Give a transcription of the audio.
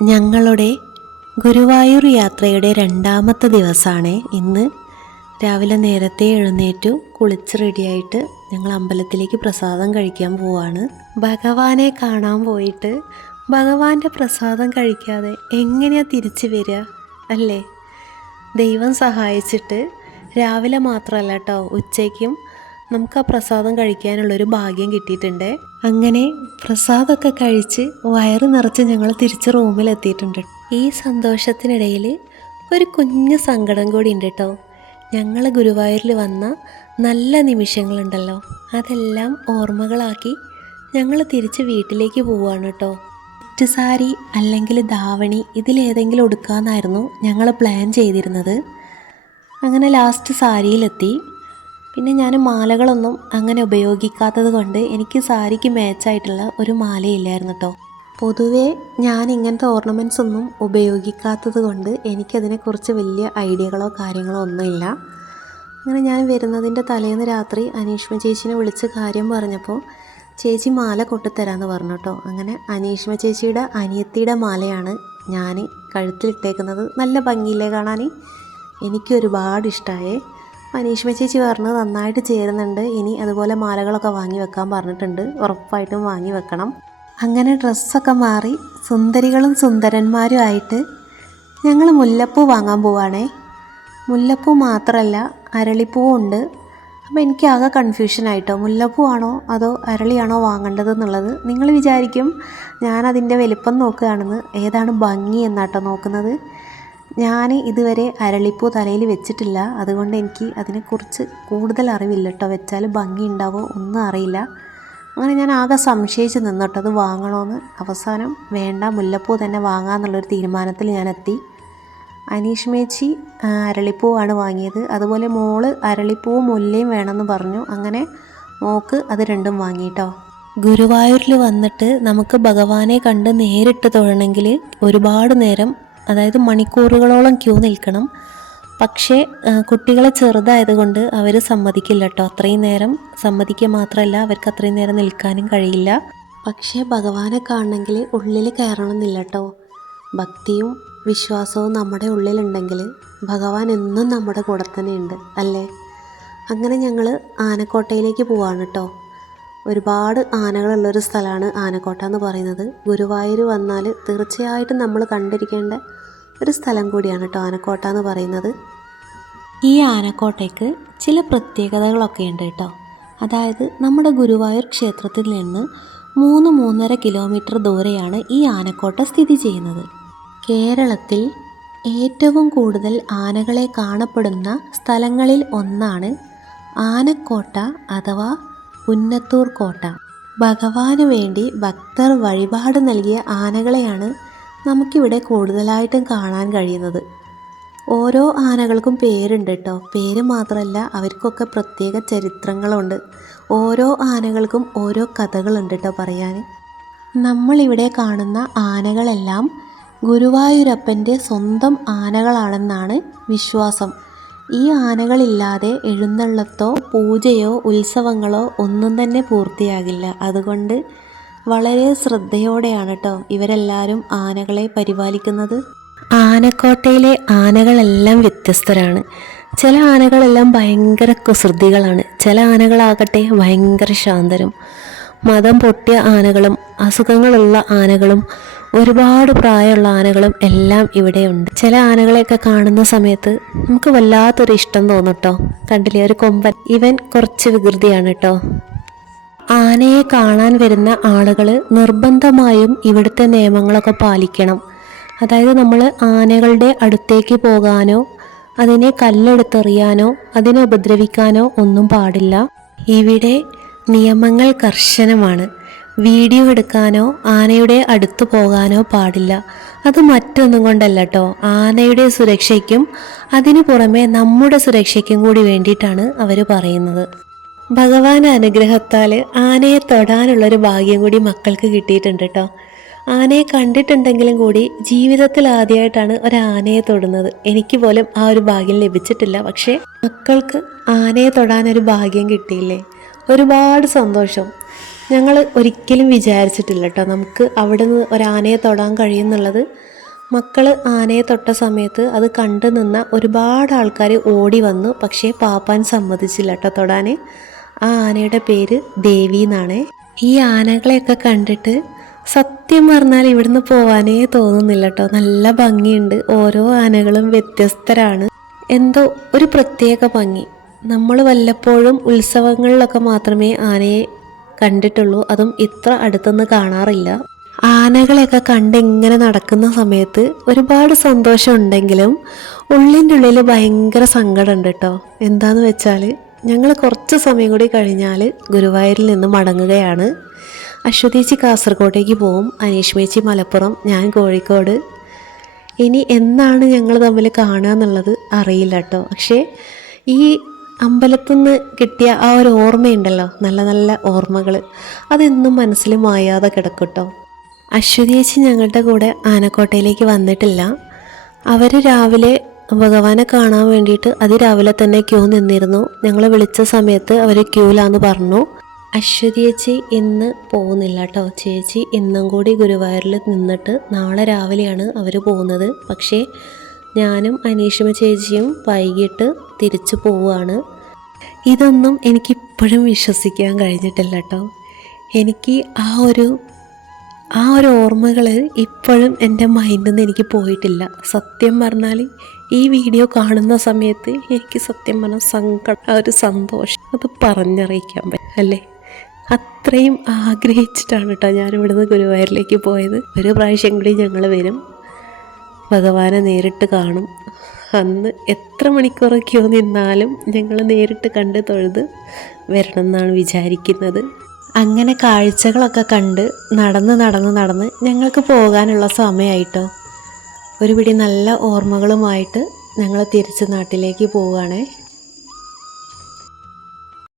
ഞങ്ങളുടെ ഗുരുവായൂർ യാത്രയുടെ രണ്ടാമത്തെ ദിവസമാണ് ഇന്ന്. രാവിലെ നേരത്തെ എഴുന്നേറ്റു കുളിച്ച് റെഡിയായിട്ട് ഞങ്ങൾ അമ്പലത്തിലേക്ക് പ്രസാദം കഴിക്കാൻ പോവാണ്. ഭഗവാനെ കാണാൻ പോയിട്ട് ഭഗവാന്റെ പ്രസാദം കഴിക്കാതെ എങ്ങനെയാ തിരിച്ചു വരിക അല്ലേ? ദൈവം സഹായിച്ചിട്ട് രാവിലെ മാത്രമല്ല കേട്ടോ ഉച്ചയ്ക്കും നമുക്ക് ആ പ്രസാദം കഴിക്കാനുള്ളൊരു ഭാഗ്യം കിട്ടിയിട്ടുണ്ട്. അങ്ങനെ പ്രസാദമൊക്കെ കഴിച്ച് വയറ് നിറച്ച് ഞങ്ങൾ തിരിച്ച് റൂമിലെത്തിയിട്ടുണ്ട്. ഈ സന്തോഷത്തിനിടയിൽ ഒരു കുഞ്ഞു സങ്കടം കൂടി ഉണ്ട് കേട്ടോ. ഞങ്ങൾ ഗുരുവായൂരിൽ വന്ന നല്ല നിമിഷങ്ങളുണ്ടല്ലോ. അതെല്ലാം ഓർമ്മകളാക്കി ഞങ്ങൾ തിരിച്ച് വീട്ടിലേക്ക് പോവുകയാണ് കേട്ടോ. സാരി അല്ലെങ്കിൽ ധാവണി ഇതിലേതെങ്കിലും എടുക്കാമെന്നായിരുന്നു ഞങ്ങൾ പ്ലാൻ ചെയ്തിരുന്നത്. അങ്ങനെ ലാസ്റ്റ് സാരിയിലെത്തി. പിന്നെ ഞാൻ മാലകളൊന്നും അങ്ങനെ ഉപയോഗിക്കാത്തത് കൊണ്ട് എനിക്ക് സാരിക്ക് മാച്ചായിട്ടുള്ള ഒരു മാലയില്ലായിരുന്നു കേട്ടോ പൊതുവേ ഞാൻ ഇങ്ങനത്തെ ഓർണമെന്റ്സ് ഒന്നും ഉപയോഗിക്കാത്തത് കൊണ്ട് എനിക്കതിനെക്കുറിച്ച് വലിയ ഐഡിയകളോ കാര്യങ്ങളോ ഒന്നുമില്ല. അങ്ങനെ ഞാൻ വരുന്നതിന്റെ തലേന്ന് രാത്രി അനീഷ്മ ചേച്ചീനെ വിളിച്ച് കാര്യം പറഞ്ഞപ്പോൾ ചേച്ചി മാല കൊട്ടിത്തരാമെന്ന് പറഞ്ഞു കേട്ടോ അങ്ങനെ അനീഷ്മ ചേച്ചിയുടെ അനിയത്തിയുടെ മാലയാണ് ഞാൻ കഴുത്തിലിട്ടേക്കുന്നത്. നല്ല ഭംഗിയില്ലേ കാണാൻ? എനിക്ക് ഒരുപാട് ഇഷ്ടമായേ അനീഷ്മ ചേച്ചി പറഞ്ഞു നന്നായിട്ട് ചേരുന്നുണ്ട്. ഇനി അതുപോലെ മാലകളൊക്കെ വാങ്ങി വെക്കാൻ പറഞ്ഞിട്ടുണ്ട്. ഉറപ്പായിട്ടും വാങ്ങി വെക്കണം. അങ്ങനെ ഡ്രസ്സൊക്കെ മാറി സുന്ദരികളും സുന്ദരന്മാരും ആയിട്ട് ഞങ്ങൾ മുല്ലപ്പൂ വാങ്ങാൻ പോവാണേ. മുല്ലപ്പൂ മാത്രമല്ല അരളിപ്പൂവും ഉണ്ട്. അപ്പോൾ എനിക്ക് ആകെ കൺഫ്യൂഷൻ ആയിട്ടോ. മുല്ലപ്പൂ ആണോ അതോ അരളിയാണോ വാങ്ങേണ്ടത് എന്നുള്ളത് നിങ്ങൾ വിചാരിക്കും. ഞാനതിന്റെ വലിപ്പം നോക്കുകയാണെന്ന്. ഏതാണ് ഭംഗി എന്നാട്ടോ നോക്കുന്നത്. ഞാൻ ഇതുവരെ അരളിപ്പൂ തലയിൽ വെച്ചിട്ടില്ല. അതുകൊണ്ട് എനിക്ക് അതിനെക്കുറിച്ച് കൂടുതൽ അറിവില്ല കേട്ടോ വെച്ചാൽ ഭംഗി ഉണ്ടാവോ ഒന്നും അറിയില്ല. അങ്ങനെ ഞാൻ ആകെ സംശയിച്ച് നിന്നോട്ടോ. അത് വാങ്ങണമെന്ന് അവസാനം വേണ്ട മുല്ലപ്പൂ തന്നെ വാങ്ങാമെന്നുള്ളൊരു തീരുമാനത്തിൽ ഞാൻ എത്തി. അനീഷ് മേച്ചി അരളിപ്പൂവാണ് വാങ്ങിയത്. അതുപോലെ മോൾ അരളിപ്പൂവും മുല്ലയും വേണമെന്ന് പറഞ്ഞു. അങ്ങനെ മോക്ക് അത് രണ്ടും വാങ്ങിയിട്ടോ ഗുരുവായൂരിൽ വന്നിട്ട് നമുക്ക് ഭഗവാനെ കണ്ട് നേരിട്ട് തൊഴണമെങ്കിൽ ഒരുപാട് നേരം അതായത് മണിക്കൂറുകളോളം ക്യൂ നിൽക്കണം. പക്ഷേ കുട്ടികളെ ചെറുതായതുകൊണ്ട് അവർ സമ്മതിക്കില്ല കേട്ടോ അത്രയും നേരം സമ്മതിക്കുക മാത്രമല്ല അവർക്ക് അത്രയും നേരം നിൽക്കാനും കഴിയില്ല. പക്ഷേ ഭഗവാനെ കാണണമെങ്കിൽ ഉള്ളിൽ കയറണമെന്നില്ല കേട്ടോ ഭക്തിയും വിശ്വാസവും നമ്മുടെ ഉള്ളിലുണ്ടെങ്കിൽ ഭഗവാൻ എന്നും നമ്മുടെ കൂടെ തന്നെയുണ്ട് അല്ലേ? അങ്ങനെ ഞങ്ങൾ ആനക്കോട്ടയിലേക്ക് പോവാണ് കേട്ടോ ഒരുപാട് ആനകളുള്ളൊരു സ്ഥലമാണ് ആനക്കോട്ട എന്ന് പറയുന്നത്. ഗുരുവായൂർ വന്നാൽ തീർച്ചയായിട്ടും നമ്മൾ കണ്ടിരിക്കേണ്ട ഒരു സ്ഥലം കൂടിയാണ് കേട്ടോ ആനക്കോട്ട എന്ന് പറയുന്നത്. ഈ ആനക്കോട്ടയ്ക്ക് ചില പ്രത്യേകതകളൊക്കെ ഉണ്ട് കേട്ടോ അതായത് നമ്മുടെ ഗുരുവായൂർ ക്ഷേത്രത്തിൽ നിന്ന് മൂന്ന് മൂന്നര കിലോമീറ്റർ ദൂരെയാണ് ഈ ആനക്കോട്ട സ്ഥിതി ചെയ്യുന്നത്. കേരളത്തിൽ ഏറ്റവും കൂടുതൽ ആനകളെ കാണപ്പെടുന്ന സ്ഥലങ്ങളിൽ ഒന്നാണ് ആനക്കോട്ട അഥവാ പുന്നത്തൂർ കോട്ട. ഭഗവാന് വേണ്ടി ഭക്തർ വഴിപാട് നൽകിയ ആനകളെയാണ് നമുക്കിവിടെ കൂടുതലായിട്ടും കാണാൻ കഴിയുന്നത്. ഓരോ ആനകൾക്കും പേരുണ്ട് കേട്ടോ. പേര് മാത്രമല്ല അവർക്കൊക്കെ പ്രത്യേക ചരിത്രങ്ങളുണ്ട്. ഓരോ ആനകൾക്കും ഓരോ കഥകളുണ്ട് കേട്ടോ പറയാൻ. നമ്മളിവിടെ കാണുന്ന ആനകളെല്ലാം ഗുരുവായൂരപ്പന്റെ സ്വന്തം ആനകളാണെന്നാണ് വിശ്വാസം. ഈ ആനകളില്ലാതെ എഴുന്നള്ളത്തോ പൂജയോ ഉത്സവങ്ങളോ ഒന്നും തന്നെ പൂർത്തിയാകില്ല. അതുകൊണ്ട് വളരെ ശ്രദ്ധയോടെയാണ് കേട്ടോ ഇവരെല്ലാവരും ആനകളെ പരിപാലിക്കുന്നത്. ആനക്കോട്ടയിലെ ആനകളെല്ലാം വ്യത്യസ്തരാണ്. ചില ആനകളെല്ലാം ഭയങ്കര കുസൃതികളാണ്. ചില ആനകളാകട്ടെ ഭയങ്കര ശാന്തരും. മതം പൊട്ടിയ ആനകളും അസുഖങ്ങളുള്ള ആനകളും ഒരുപാട് പ്രായമുള്ള ആനകളും എല്ലാം ഇവിടെയുണ്ട്. ചില ആനകളെയൊക്കെ കാണുന്ന സമയത്ത് നമുക്ക് വല്ലാത്തൊരു ഇഷ്ടം തോന്നും കേട്ടോ കണ്ടില്ലേ? ഒരു കൊമ്പൻ. ഇവൻ കുറച്ച് വികൃതിയാണ് കേട്ടോ. ആനയെ കാണാൻ വരുന്ന ആളുകൾ നിർബന്ധമായും ഇവിടുത്തെ നിയമങ്ങളൊക്കെ പാലിക്കണം. അതായത് നമ്മൾ ആനകളുടെ അടുത്തേക്ക് പോകാനോ അതിനെ കല്ലെടുത്തെറിയാനോ അതിനെ ഉപദ്രവിക്കാനോ ഒന്നും പാടില്ല. ഇവിടെ നിയമങ്ങൾ കർശനമാണ്. വീഡിയോ എടുക്കാനോ ആനയുടെ അടുത്ത് പോകാനോ പാടില്ല. അത് മറ്റൊന്നും കൊണ്ടല്ല കേട്ടോ ആനയുടെ സുരക്ഷയ്ക്കും അതിനു പുറമെ നമ്മുടെ സുരക്ഷയ്ക്കും കൂടി വേണ്ടിയിട്ടാണ് അവർ പറയുന്നത്. ഭഗവാൻ അനുഗ്രഹത്താൽ ആനയെ തൊടാനുള്ളൊരു ഭാഗ്യം കൂടി മക്കൾക്ക് കിട്ടിയിട്ടുണ്ട് കേട്ടോ ആനയെ കണ്ടിട്ടുണ്ടെങ്കിലും കൂടി ജീവിതത്തിൽ ആദ്യമായിട്ടാണ് ഒരു ആനയെ തൊടുന്നത്. എനിക്ക് പോലും ആ ഒരു ഭാഗ്യം ലഭിച്ചിട്ടില്ല. പക്ഷേ മക്കൾക്ക് ആനയെ തൊടാനൊരു ഭാഗ്യം കിട്ടിയില്ലേ? ഒരുപാട് സന്തോഷം. ഞങ്ങൾ ഒരിക്കലും വിചാരിച്ചിട്ടില്ല കേട്ടോ നമുക്ക് അവിടെ നിന്ന് ഒരാനയെ തൊടാൻ കഴിയുന്നുള്ളത് മക്കൾ ആനയെ തൊട്ട സമയത്ത് അത് കണ്ടു നിന്ന ഒരുപാട് ആൾക്കാർ ഓടി വന്നു. പക്ഷേ പാപ്പാൻ സമ്മതിച്ചില്ല കേട്ടോ തൊടാൻ ആ ആനയുടെ പേര് ദേവി എന്നാണ്. ഈ ആനകളെയൊക്കെ കണ്ടിട്ട് സത്യം പറഞ്ഞാൽ ഇവിടുന്ന് പോവാനേ തോന്നുന്നില്ല കേട്ടോ നല്ല ഭംഗിയുണ്ട്. ഓരോ ആനകളും വ്യത്യസ്തരാണ്. എന്തോ ഒരു പ്രത്യേക ഭംഗി. നമ്മൾ വല്ലപ്പോഴും ഉത്സവങ്ങളിലൊക്കെ മാത്രമേ ആനയെ കണ്ടിട്ടുള്ളൂ. അതും ഇത്ര അടുത്തുനിന്ന് കാണാറില്ല. ആനകളെയൊക്കെ കണ്ട് ഇങ്ങനെ നടക്കുന്ന സമയത്ത് ഒരുപാട് സന്തോഷം ഉണ്ടെങ്കിലും ഉള്ളിന്റെ ഉള്ളിൽ ഭയങ്കര സങ്കടമുണ്ട് കേട്ടോ. എന്താന്ന് വെച്ചാൽ ഞങ്ങൾ കുറച്ച് സമയം കൂടി കഴിഞ്ഞാൽ ഗുരുവായൂരിൽ നിന്ന് മടങ്ങുകയാണ്. അശ്വതീച്ചി കാസർഗോഡേക്ക് പോവും. അനീഷ്മേച്ചി മലപ്പുറം. ഞാൻ കോഴിക്കോട്. ഇനി എന്നാണ് ഞങ്ങൾ തമ്മിൽ കാണുക എന്നുള്ളത് അറിയില്ല കേട്ടോ. പക്ഷേ ഈ അമ്പലത്തുനിന്ന് കിട്ടിയ ആ ഒരു ഓർമ്മയുണ്ടല്ലോ. നല്ല നല്ല ഓർമ്മകൾ അതെന്നും മനസ്സിൽ മായാതെ കിടക്കട്ടോ. അശ്വതി അശ്വതിയേച്ചി ഞങ്ങളുടെ കൂടെ ആനക്കോട്ടയിലേക്ക് വന്നിട്ടില്ല. അവർ രാവിലെ ഭഗവാനെ കാണാൻ വേണ്ടിയിട്ട് അതിരാവിലെ തന്നെ ക്യൂ നിന്നിരുന്നു. ഞങ്ങൾ വിളിച്ച സമയത്ത് അവർ ക്യൂലാന്ന് പറഞ്ഞു. അശ്വതിയേച്ചി ഇന്ന് പോകുന്നില്ല കേട്ടോ ചേച്ചി ഇന്നും കൂടി ഗുരുവായൂരിൽ നിന്നിട്ട് നാളെ രാവിലെയാണ് അവർ പോകുന്നത്. പക്ഷേ ഞാനും അനീഷിമ ചേച്ചിയും വൈകിട്ട് തിരിച്ചു പോവുകയാണ്. ഇതൊന്നും എനിക്കിപ്പോഴും വിശ്വസിക്കാൻ കഴിഞ്ഞിട്ടില്ല കേട്ടോ എനിക്ക് ആ ഒരു ആ ഒരു ഓർമ്മകൾ ഇപ്പോഴും എന്റെ മൈൻഡിൽ നിന്ന് എനിക്ക് പോയിട്ടില്ല. സത്യം പറഞ്ഞാൽ ഈ വീഡിയോ കാണുന്ന സമയത്ത് എനിക്ക് സത്യം പറഞ്ഞാൽ സങ്കടം ആ ഒരു സന്തോഷം അത് പറഞ്ഞറിയിക്കാൻ പറ്റും അല്ലേ? അത്രയും ആഗ്രഹിച്ചിട്ടാണ് കേട്ടോ ഞാൻ ഇവിടുന്ന് ഗുരുവായൂരിലേക്ക് പോയത്. ഒരു പ്രാവശ്യം കൂടി ഞങ്ങൾ വരും. ഭഗവാനെ നേരിട്ട് കാണും. അന്ന് എത്ര മണിക്കൂറൊക്കെയോ നിന്നാലും ഞങ്ങൾ നേരിട്ട് കണ്ട് തൊഴുത് വരണം എന്നാണ് വിചാരിക്കുന്നത്. അങ്ങനെ കാഴ്ചകളൊക്കെ കണ്ട് നടന്ന് നടന്ന് നടന്ന് ഞങ്ങൾക്ക് പോകാനുള്ള സമയമായിട്ടോ. ഒരുപിടി നല്ല ഓർമ്മകളുമായിട്ട് ഞങ്ങൾ തിരിച്ച് നാട്ടിലേക്ക് പോവുകയാണേ.